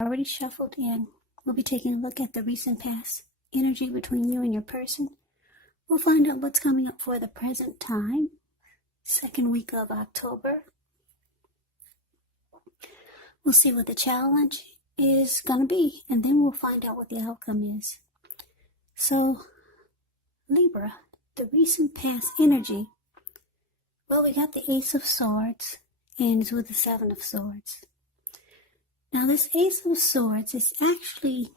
already shuffled in. We'll be taking a look at the recent past energy between you and your person. We'll find out what's coming up for the present time, second week of October. We'll see what the challenge is going to be, and then we'll find out what the outcome is. So, Libra, the recent past energy. Well, we got the Ace of Swords, and it's with the Seven of Swords. Now, this Ace of Swords is actually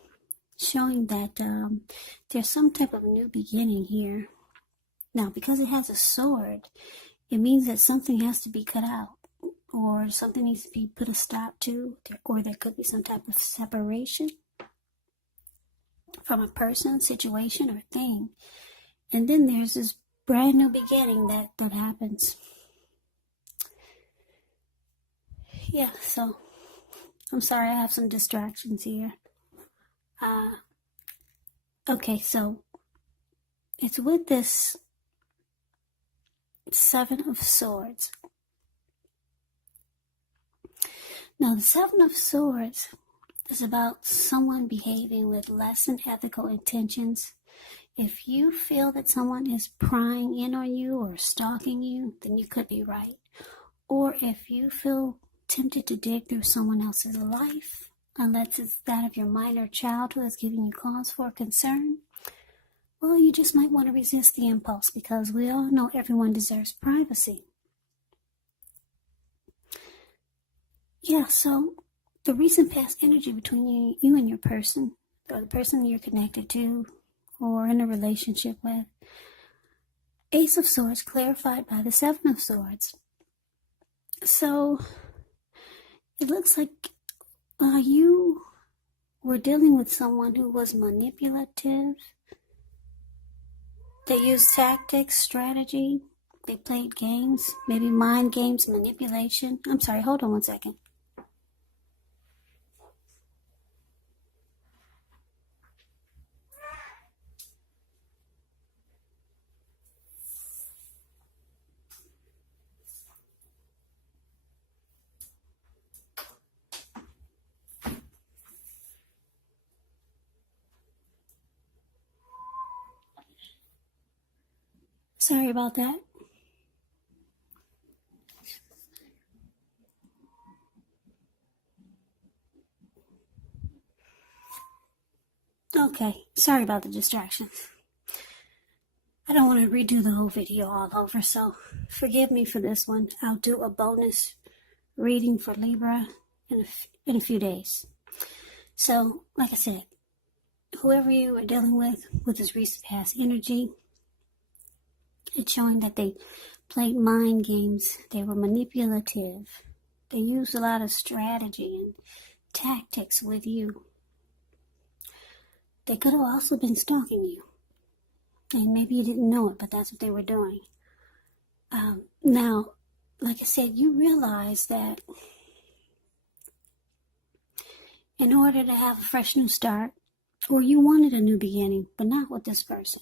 showing that there's some type of new beginning here. Now, because it has a sword, it means that something has to be cut out, or something needs to be put a stop to, or there could be some type of separation from a person, situation, or thing. And then there's this brand new beginning that happens. Yeah, so I'm sorry, I have some distractions here. Okay, so it's with this Seven of Swords. Now, the Seven of Swords is about someone behaving with less than ethical intentions. If you feel that someone is prying in on you or stalking you, then you could be right. Or if you feel tempted to dig through someone else's life, unless it's that of your minor child who is giving you cause for concern, well, you just might want to resist the impulse, because we all know everyone deserves privacy. Yeah, so the recent past energy between you and your person, or the person you're connected to or in a relationship with. Ace of Swords clarified by the Seven of Swords. So it looks like you were dealing with someone who was manipulative. They used tactics, strategy. They played games, maybe mind games, manipulation. I'm sorry, hold on one second. Sorry about that. Okay, sorry about the distractions. I don't want to redo the whole video all over, so forgive me for this one. I'll do a bonus reading for Libra in a few days. So, like I said, whoever you are dealing with this recent past energy, it's showing that they played mind games. They were manipulative. They used a lot of strategy and tactics with you. They could have also been stalking you. And maybe you didn't know it, but that's what they were doing. Now, like I said, you realize that in order to have a fresh new start, or you wanted a new beginning, but not with this person,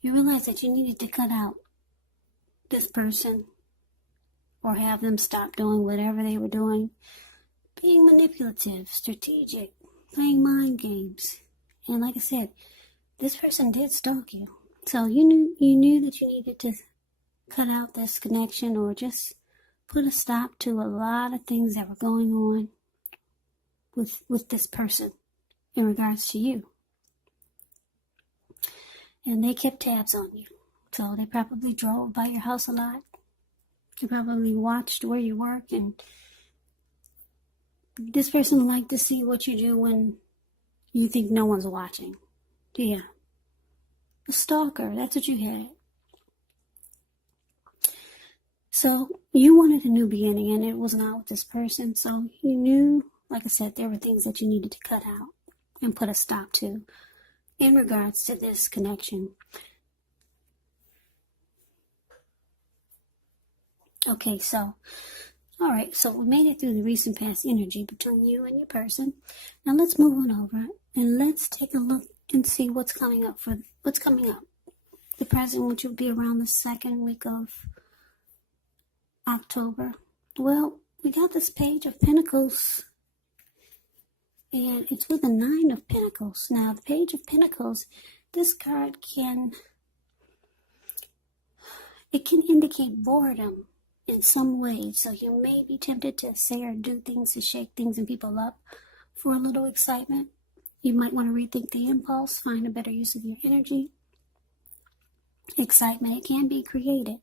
you realize that you needed to cut out this person or have them stop doing whatever they were doing, being manipulative, strategic, playing mind games. And like I said, this person did stalk you. So you knew that you needed to cut out this connection, or just put a stop to a lot of things that were going on with this person in regards to you. And they kept tabs on you. So they probably drove by your house a lot. They probably watched where you work, and this person liked to see what you do when you think no one's watching. Yeah. A stalker, that's what you had. So you wanted a new beginning, and it was not with this person. So you knew, like I said, there were things that you needed to cut out and put a stop to in regards to this connection. Okay, so, all right, so we made it through the recent past energy between you and your person. Now let's move on over and let's take a look and see what's coming up. The present, which will be around the second week of October. Well, we got this Page of Pentacles And it's with the Nine of Pentacles. Now, the Page of Pentacles, this card can indicate boredom in some ways. So you may be tempted to say or do things to shake things and people up for a little excitement. You might want to rethink the impulse, find a better use of your energy. Excitement, it can be created.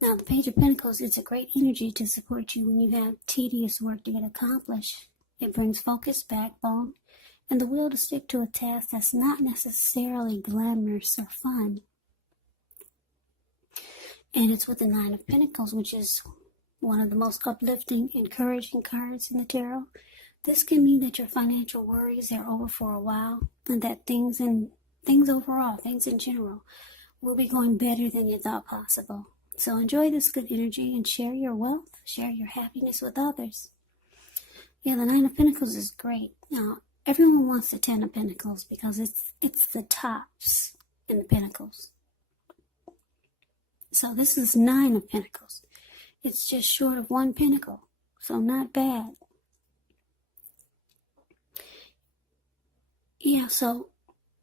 Now, the Page of Pentacles, it's a great energy to support you when you have tedious work to get accomplished. It brings focus, backbone, and the will to stick to a task that's not necessarily glamorous or fun. And it's with the Nine of Pentacles, which is one of the most uplifting, encouraging cards in the tarot. This can mean that your financial worries are over for a while, and that things in general, will be going better than you thought possible. So enjoy this good energy and share your wealth, share your happiness with others. Yeah, the Nine of Pentacles is great. Now, everyone wants the Ten of Pentacles because it's the tops in the Pentacles. So this is Nine of Pentacles. It's just short of one pentacle, so not bad. Yeah, so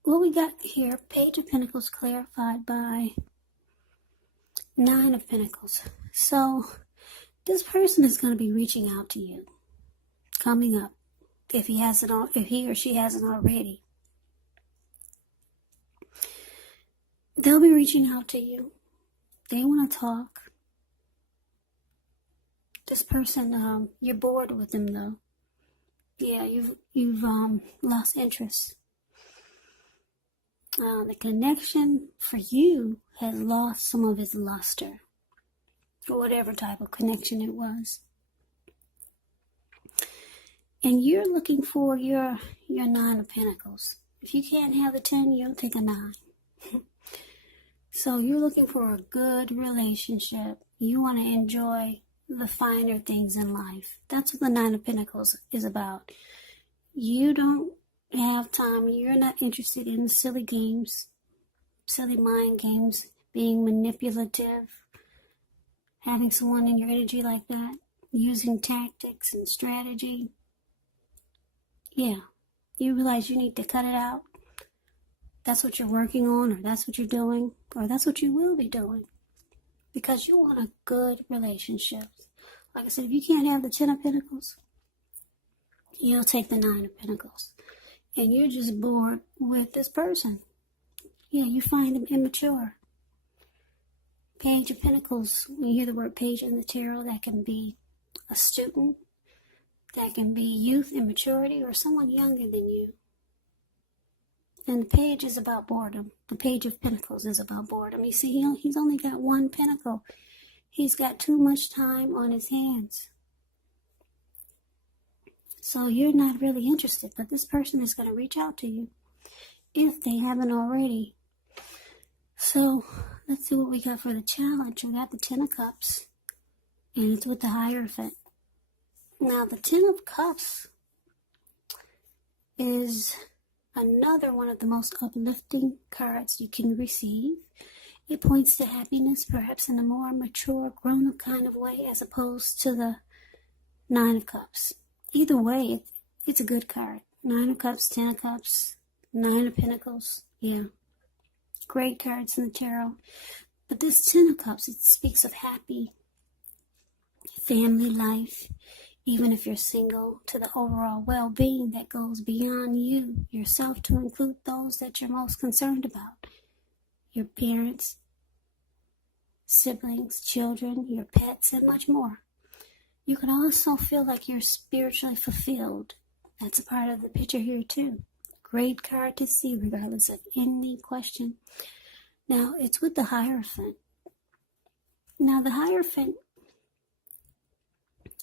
what we got here, Page of Pentacles clarified by Nine of Pentacles. So this person is going to be reaching out to you coming up, if he or she hasn't already. They'll be reaching out to you. They want to talk. This person, you're bored with them though. Yeah, you've lost interest. The connection for you has lost some of its luster, or whatever type of connection it was. And you're looking for your Nine of Pentacles. If you can't have the 10, you'll take a 9. So you're looking for a good relationship. You want to enjoy the finer things in life. That's what the Nine of Pentacles is about. You don't have time. You're not interested in silly games, silly mind games, being manipulative, having someone in your energy like that, using tactics and strategy. Yeah, you realize you need to cut it out. That's what you're working on, or that's what you're doing, or that's what you will be doing. Because you want a good relationship. Like I said, if you can't have the 10 of Pentacles, you'll take the 9 of Pentacles. And you're just bored with this person. Yeah, you find them immature. Page of Pentacles, when you hear the word page in the tarot, that can be a student, that can be youth, immaturity, or someone younger than you. And the page is about boredom. The Page of Pentacles is about boredom. You see, he's only got one pentacle. He's got too much time on his hands. So you're not really interested, but this person is going to reach out to you if they haven't already. So let's see what we got for the challenge. We got the 10 of Cups, and it's with the Hierophant. Now, the 10 of Cups is another one of the most uplifting cards you can receive. It points to happiness, perhaps in a more mature, grown-up kind of way, as opposed to the 9 of Cups. Either way, it's a good card. 9 of Cups, 10 of Cups, 9 of Pentacles. Yeah, great cards in the tarot. But this 10 of Cups, it speaks of happy family life, even if you're single, to the overall well-being that goes beyond you, yourself, to include those that you're most concerned about. Your parents, siblings, children, your pets, and much more. You can also feel like you're spiritually fulfilled. That's a part of the picture here too. Great card to see regardless of any question. Now, it's with the Hierophant. Now, the Hierophant,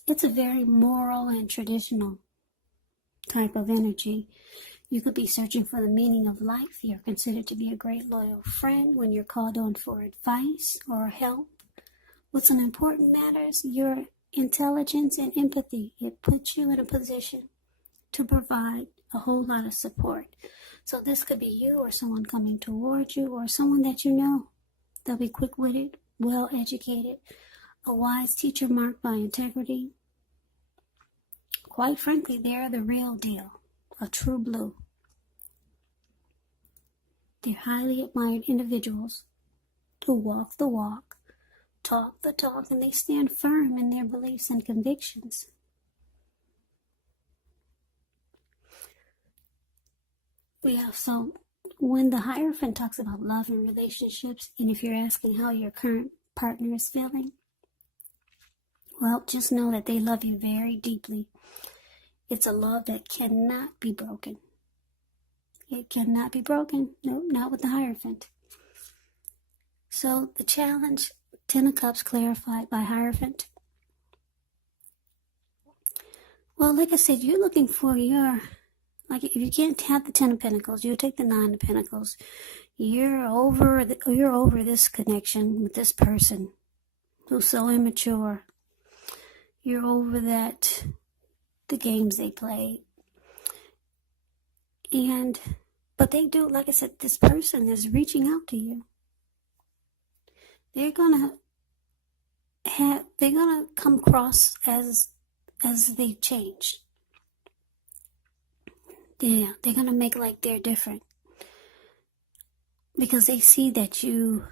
it's a very moral and traditional type of energy. You could be searching for the meaning of life. You're considered to be a great loyal friend when you're called on for advice or help with some important matters. Your intelligence and empathy, it puts you in a position to provide a whole lot of support. So this could be you or someone coming towards you or someone that you know. They'll be quick-witted, well-educated, a wise teacher marked by integrity, quite frankly, they're the real deal, a true blue. They're highly admired individuals who walk the walk, talk the talk, and they stand firm in their beliefs and convictions. Yeah, so when the Hierophant talks about love and relationships, and if you're asking how your current partner is feeling, well, just know that they love you very deeply. It's a love that cannot be broken. It cannot be broken. No, not with the Hierophant. So the challenge, 10 of Cups clarified by Hierophant. Well, like I said, you're looking for if you can't have the 10 of Pentacles, you'll take the 9 of Pentacles. You're over this connection with this person who's so immature. You're over the games they play. But they do, like I said, this person is reaching out to you. They're gonna come across as they've changed. Yeah, they're gonna make like they're different because they see that you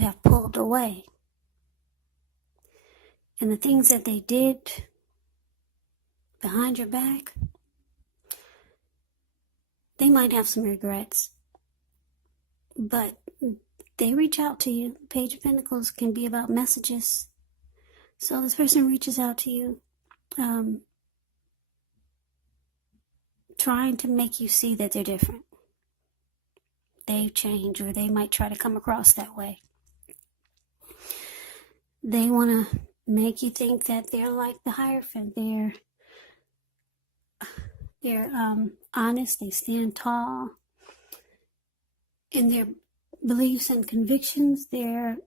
have pulled away, and the things that they did behind your back, they might have some regrets, but they reach out to you. Page of Pentacles can be about messages. So this person reaches out to you, trying to make you see that they're different. They've changed, or they might try to come across that way. They want to make you think that they're like the Hierophant. They're honest. They stand tall in their beliefs and convictions. They're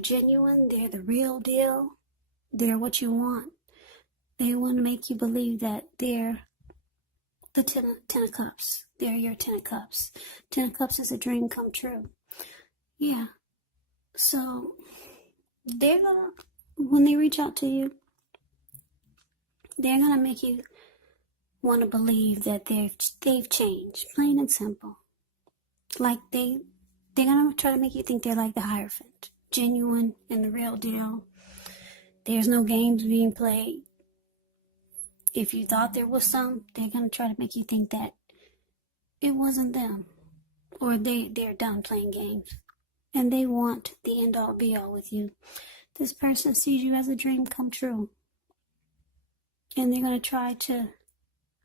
genuine. They're the real deal. They're what you want. They want to make you believe that they're the 10 of Cups. They're your 10 of Cups. 10 of Cups is a dream come true. Yeah. So when they reach out to you, they're gonna make you want to believe that they've changed, plain and simple. Like they're gonna try to make you think they're like the Hierophant, genuine and the real deal. There's no games being played. If you thought there was some, they're gonna try to make you think that it wasn't them, or they're done playing games, and they want the end all be all with you. This person sees you as a dream come true, and they're gonna try to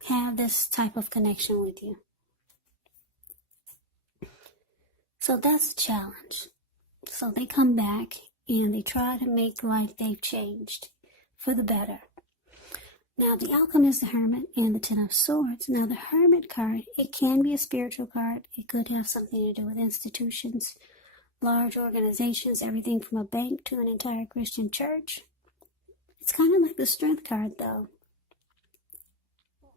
have this type of connection with you. So that's a challenge. So they come back and they try to make like they've changed for the better. Now the outcome is the Hermit and the 10 of Swords. Now the Hermit card, it can be a spiritual card. It could have something to do with institutions, large organizations, everything from a bank to an entire Christian church. It's kind of like the Strength card though.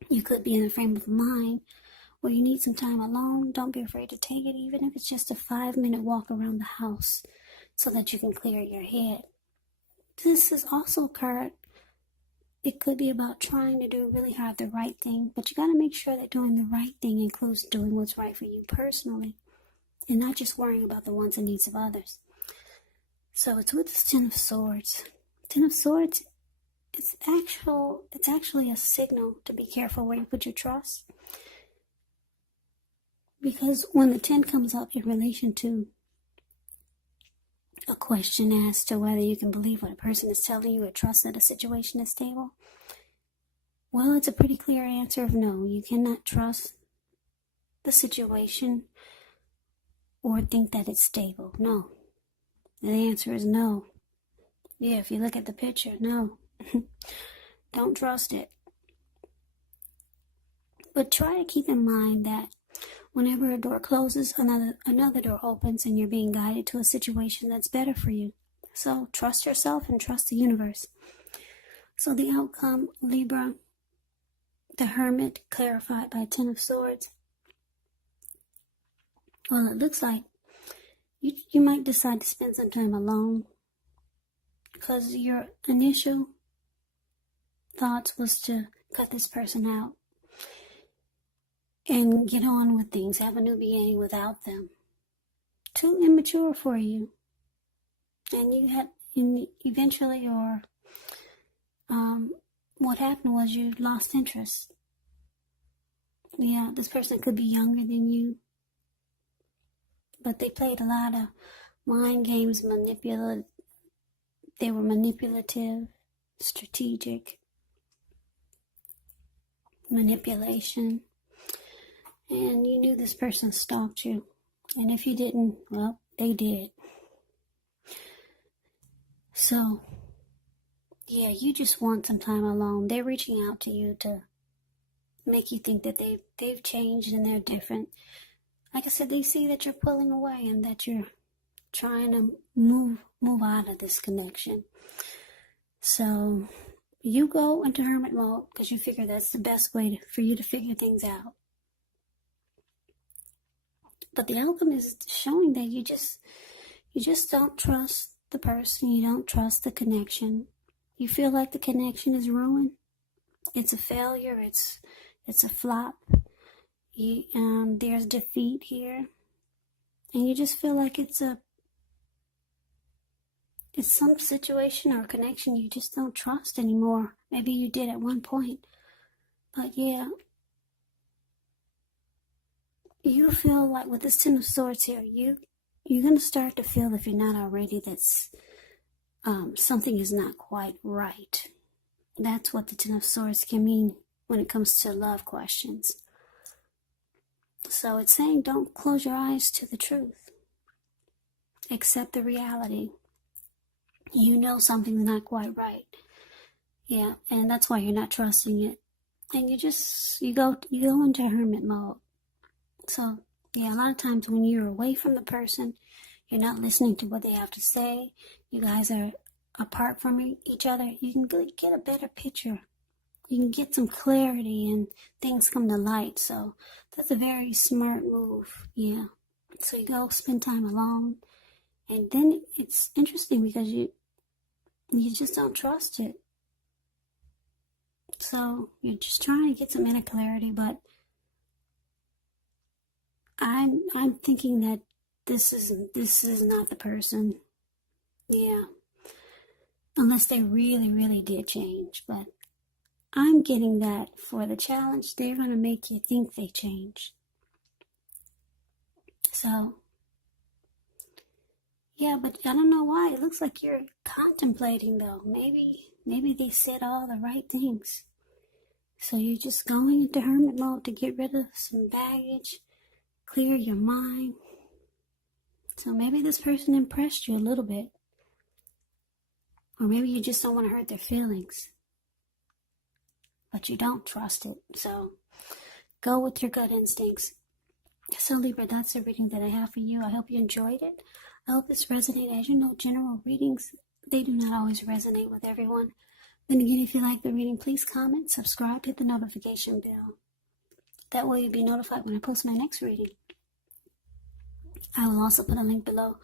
You could be in a frame of mind where you need some time alone. Don't be afraid to take it, even if it's just a 5-minute walk around the house so that you can clear your head. This is also a card. It could be about trying to do really hard the right thing, but you got to make sure that doing the right thing includes doing what's right for you personally and not just worrying about the wants and needs of others. So it's with this 10 of Swords. 10 of Swords, it's actually a signal to be careful where you put your trust. Because when the 10 comes up in relation to a question as to whether you can believe what a person is telling you or trust that a situation is stable, well, it's a pretty clear answer of no. You cannot trust the situation or think that it's stable. No. The answer is no. Yeah, if you look at the picture, no. Don't trust it. But try to keep in mind that whenever a door closes, another door opens, and you're being guided to a situation that's better for you. So trust yourself and trust the universe. So the outcome, Libra, the Hermit, clarified by 10 of Swords. Well, it looks like you might decide to spend some time alone because your initial thoughts was to cut this person out and get on with things, have a new beginning without them. Too immature for you. And eventually, what happened was you lost interest. Yeah, this person could be younger than you, but they played a lot of mind games, they were manipulative, strategic, manipulation, and you knew this person stalked you, and if you didn't, well, they did. So, yeah, you just want some time alone. They're reaching out to you to make you think that they've changed and they're different. Like I said, they see that you're pulling away and that you're trying to move out of this connection. So you go into hermit mode because you figure that's the best way for you to figure things out. But the outcome is showing that you just don't trust the person. You don't trust the connection. You feel like the connection is ruined. It's a failure. It's a flop. There's defeat here, and you just feel like it's some situation or connection you just don't trust anymore. Maybe you did at one point, but yeah, you feel like with this Ten of Swords here, you're gonna start to feel, if you're not already, that's something is not quite right. That's what the Ten of Swords can mean when it comes to love questions. So it's saying don't close your eyes to the truth. Accept the reality. You know something's not quite right. Yeah, and that's why you're not trusting it. And you go into hermit mode. So, yeah, a lot of times when you're away from the person, you're not listening to what they have to say. You guys are apart from each other. You can get a better picture. You can get some clarity and things come to light. So that's a very smart move. Yeah. So you go spend time alone. And then it's interesting because you just don't trust it. So you're just trying to get some inner clarity, but I'm thinking that this is not the person. Yeah. Unless they really, really did change. But I'm getting that for the challenge, they're going to make you think they changed. So, yeah, but I don't know why. It looks like you're contemplating, though. Maybe they said all the right things. So you're just going into hermit mode to get rid of some baggage, clear your mind. So maybe this person impressed you a little bit. Or maybe you just don't want to hurt their feelings. But you don't trust it. So go with your gut instincts. So Libra, that's the reading that I have for you. I hope you enjoyed it. I hope this resonated. As you know, general readings, they do not always resonate with everyone. Then again, if you like the reading, please comment, subscribe, hit the notification bell. That way you'll be notified when I post my next reading. I will also put a link below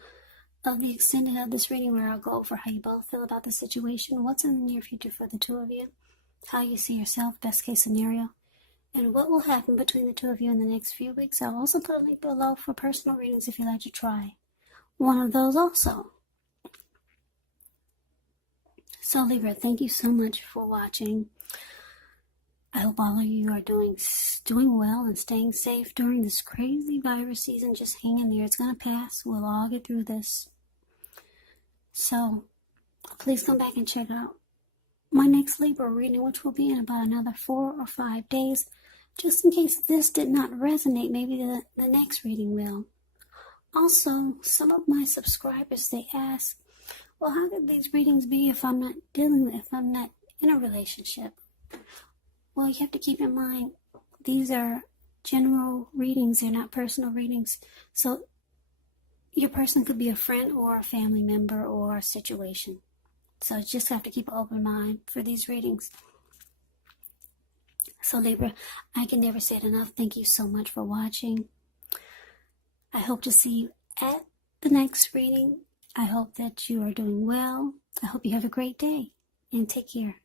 of the extended of this reading where I'll go over how you both feel about the situation, what's in the near future for the two of you, how you see yourself, best case scenario, and what will happen between the two of you in the next few weeks. I'll also put a link below for personal readings if you'd like to try one of those also. So Libra, thank you so much for watching. I hope all of you are doing well and staying safe during this crazy virus season. Just hang in there. It's going to pass. We'll all get through this. So please come back and check out my next Libra reading, which will be in about another 4 or 5 days. Just in case this did not resonate, maybe the next reading will. Also, some of my subscribers, they ask, well, how could these readings be if I'm not in a relationship? Well, you have to keep in mind, these are general readings. They're not personal readings. So your person could be a friend or a family member or a situation. So you just have to keep an open mind for these readings. So Libra, I can never say it enough. Thank you so much for watching. I hope to see you at the next reading. I hope that you are doing well. I hope you have a great day and take care.